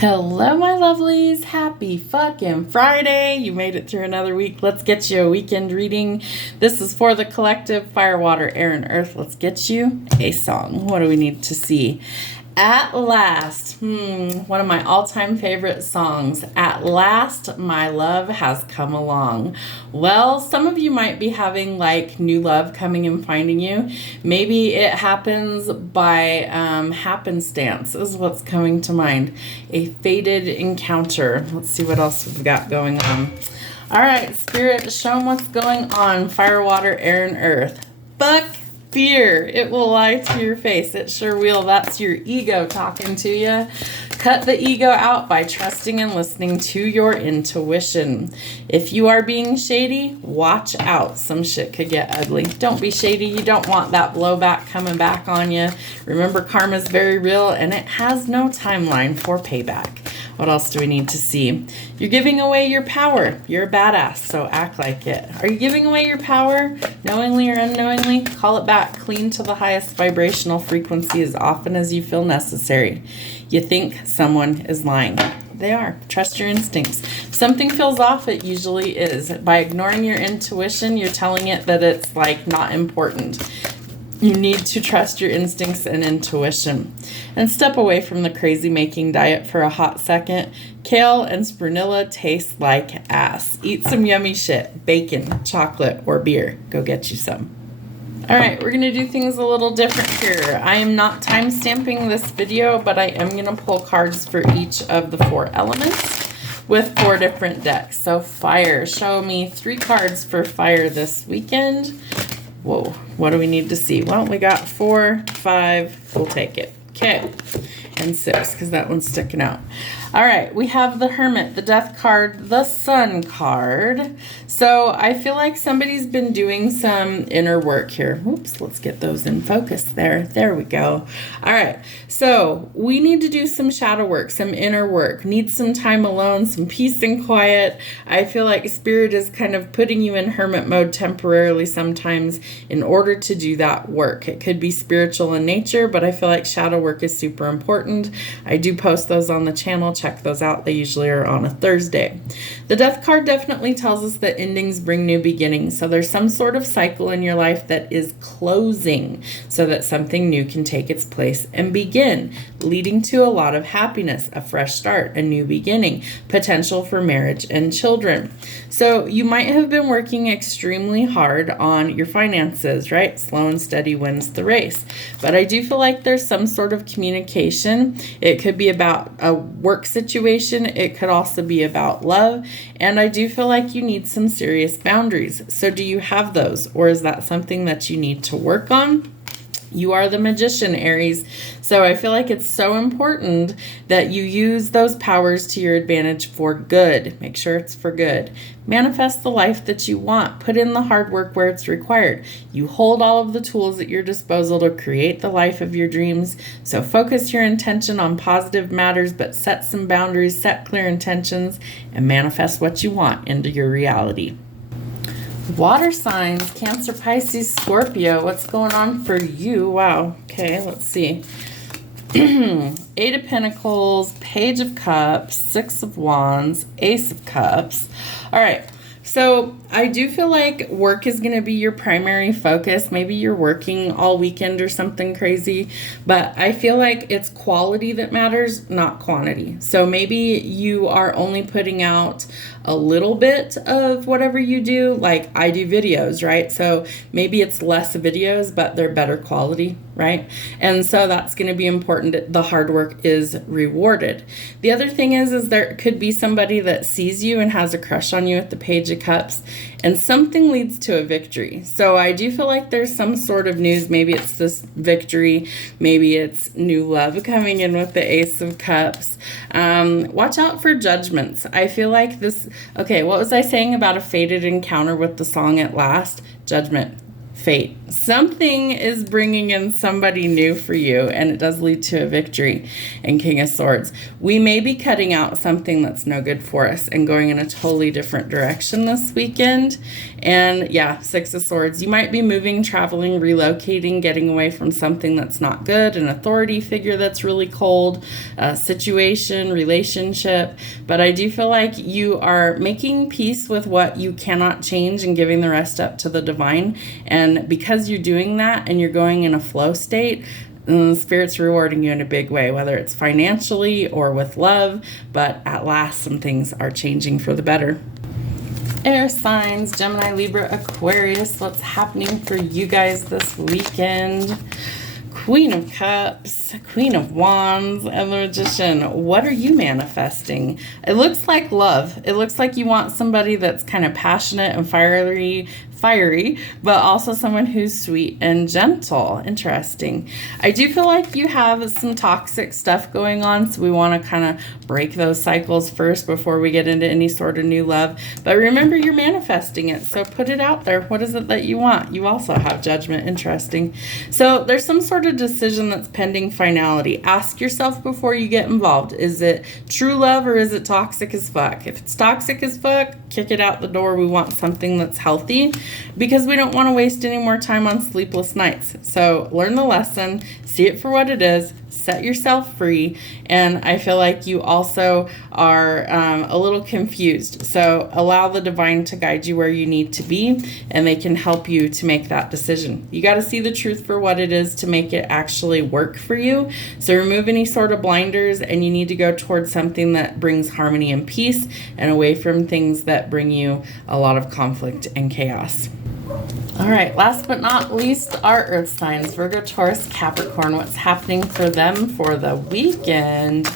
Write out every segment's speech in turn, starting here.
Hello, my lovelies. Happy fucking Friday. You made it through another week. Let's get you a weekend reading. This is for the collective fire, water, air, and earth. Let's get you a song. What do we need to see? At last, one of my all-time favorite songs. At last, my love has come along. Well, some of you might be having like new love coming and finding you. Maybe it happens by happenstance is what's coming to mind. A fated encounter. Let's see what else we've got going on. All right, Spirit, show them what's going on. Fire, water, air, and earth. Fuck fear. It will lie to your face. It sure will. That's your ego talking to you. Cut the ego out by trusting and listening to your intuition. If you are being shady, watch out. Some shit could get ugly. Don't be shady. You don't want that blowback coming back on you. Remember, karma is very real and it has no timeline for payback. What else do we need to see? You're giving away your power. You're a badass, so act like it. Are you giving away your power, knowingly or unknowingly? Call it back clean to the highest vibrational frequency as often as you feel necessary. You think someone is lying. They are. Trust your instincts. If something feels off, it usually is. By ignoring your intuition, you're telling it that it's like not important. You need to trust your instincts and intuition. And step away from the crazy making diet for a hot second. Kale and spirulina taste like ass. Eat some yummy shit. Bacon, chocolate, or beer. Go get you some. All right, we're going to do things a little different here. I am not time stamping this video, but I am going to pull cards for each of the 4 elements with 4 different decks. So fire, show me 3 cards for fire this weekend. Whoa, what do we need to see? Well, we got 4, 5, we'll take it. Okay, and 6, because that one's sticking out. All right, we have the Hermit, the Death card, the Sun card. So I feel like somebody's been doing some inner work here. Oops, let's get those in focus there. There we go. All right, so we need to do some shadow work, some inner work. Need some time alone, some peace and quiet. I feel like Spirit is kind of putting you in hermit mode temporarily sometimes in order to do that work. It could be spiritual in nature, but I feel like shadow work is super important. I do post those on the channel. Check those out. They usually are on a Thursday. The Death card definitely tells us that endings bring new beginnings. So there's some sort of cycle in your life that is closing so that something new can take its place and begin, leading to a lot of happiness, a fresh start, a new beginning, potential for marriage and children. So you might have been working extremely hard on your finances, right? Slow and steady wins the race. But I do feel like there's some sort of communication. It could be about a work situation. It could also be about love. And I do feel like you need some serious boundaries. So do you have those? Or is that something that you need to work on? You are the Magician, Aries. So I feel like it's so important that you use those powers to your advantage for good. Make sure it's for good. Manifest the life that you want. Put in the hard work where it's required. You hold all of the tools at your disposal to create the life of your dreams. So focus your intention on positive matters, but set some boundaries, set clear intentions, and manifest what you want into your reality. Water signs, Cancer, Pisces, Scorpio. What's going on for you? Wow. Okay, let's see. 8 of Pentacles, Page of Cups, 6 of Wands, Ace of Cups. All right. So I do feel like work is going to be your primary focus. Maybe you're working all weekend or something crazy, but I feel like it's quality that matters, not quantity. So maybe you are only putting out a little bit of whatever you do. Like I do videos, right? So maybe it's less videos, but they're better quality, right? And so that's going to be important. The hard work is rewarded. The other thing is there could be somebody that sees you and has a crush on you at the Page of Cups, and something leads to a victory. So I do feel like there's some sort of news. Maybe it's this victory. Maybe it's new love coming in with the Ace of Cups. Watch out for judgments. I feel like this. Okay, what was I saying about a fated encounter with the song At Last? Judgment. fate. Something is bringing in somebody new for you, and it does lead to a victory. And King of Swords. We may be cutting out something that's no good for us and going in a totally different direction this weekend. And yeah, Six of Swords. You might be moving, traveling, relocating, getting away from something that's not good, an authority figure that's really cold, a situation, relationship. But I do feel like you are making peace with what you cannot change and giving the rest up to the divine. And because you're doing that and you're going in a flow state, Spirit's rewarding you in a big way, whether it's financially or with love. But at last, some things are changing for the better. Air signs, Gemini, Libra, Aquarius. What's happening for you guys this weekend? Queen of Cups, Queen of Wands, and the Magician. What are you manifesting? It looks like love. It looks like you want somebody that's kind of passionate and fiery, but also someone who's sweet and gentle. Interesting. I do feel like you have some toxic stuff going on, so we want to kind of break those cycles first before we get into any sort of new love. But remember, you're manifesting it, so put it out there. What is it that you want? You also have Judgment. Interesting. So there's some sort of decision that's pending finality. Ask yourself before you get involved. Is it true love or is it toxic as fuck? If it's toxic as fuck, kick it out the door. We want something that's healthy, because we don't want to waste any more time on sleepless nights. So learn the lesson, see it for what it is, set yourself free. And I feel like you also are a little confused. So allow the divine to guide you where you need to be, and they can help you to make that decision. You got to see the truth for what it is to make it actually work for you. So remove any sort of blinders, and you need to go towards something that brings harmony and peace, and away from things that bring you a lot of conflict and chaos. All right, last but not least, our earth signs, Virgo, Taurus, Capricorn. What's happening for them for the weekend?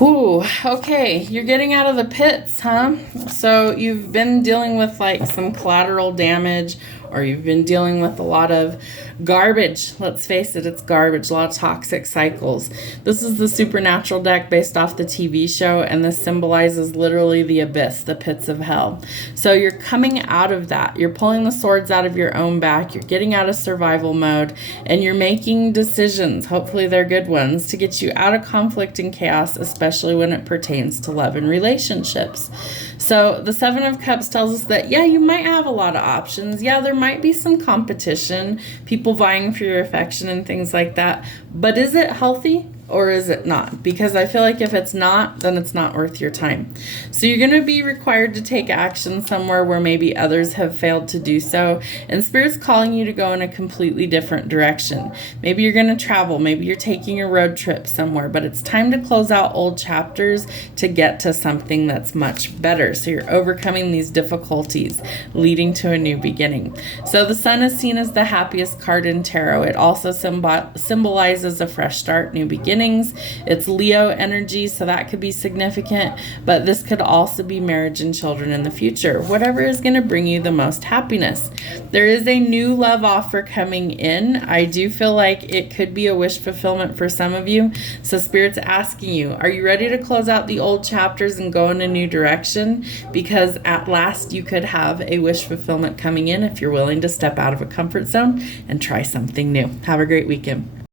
Ooh, okay, you're getting out of the pits, huh? So you've been dealing with like some collateral damage, or you've been dealing with a lot of garbage. Let's face it, it's garbage, a lot of toxic cycles. This is the Supernatural deck based off the TV show, and this symbolizes literally the abyss, the pits of hell. So you're coming out of that. You're pulling the swords out of your own back. You're getting out of survival mode, and you're making decisions, hopefully they're good ones, to get you out of conflict and chaos, especially when it pertains to love and relationships. So the Seven of Cups tells us that, yeah, you might have a lot of options. Yeah, there might be some competition, people vying for your affection and things like that. But is it healthy? Or is it not? Because I feel like if it's not, then it's not worth your time. So you're going to be required to take action somewhere where maybe others have failed to do so. And Spirit's calling you to go in a completely different direction. Maybe you're going to travel. Maybe you're taking a road trip somewhere. But it's time to close out old chapters to get to something that's much better. So you're overcoming these difficulties, leading to a new beginning. So the Sun is seen as the happiest card in tarot. It also symbolizes a fresh start, new beginning. It's Leo energy, so that could be significant, but this could also be marriage and children in the future. Whatever is going to bring you the most happiness. There is a new love offer coming in. I do feel like it could be a wish fulfillment for some of you. So Spirit's asking you, are you ready to close out the old chapters and go in a new direction? Because at last you could have a wish fulfillment coming in if you're willing to step out of a comfort zone and try something new. Have a great weekend.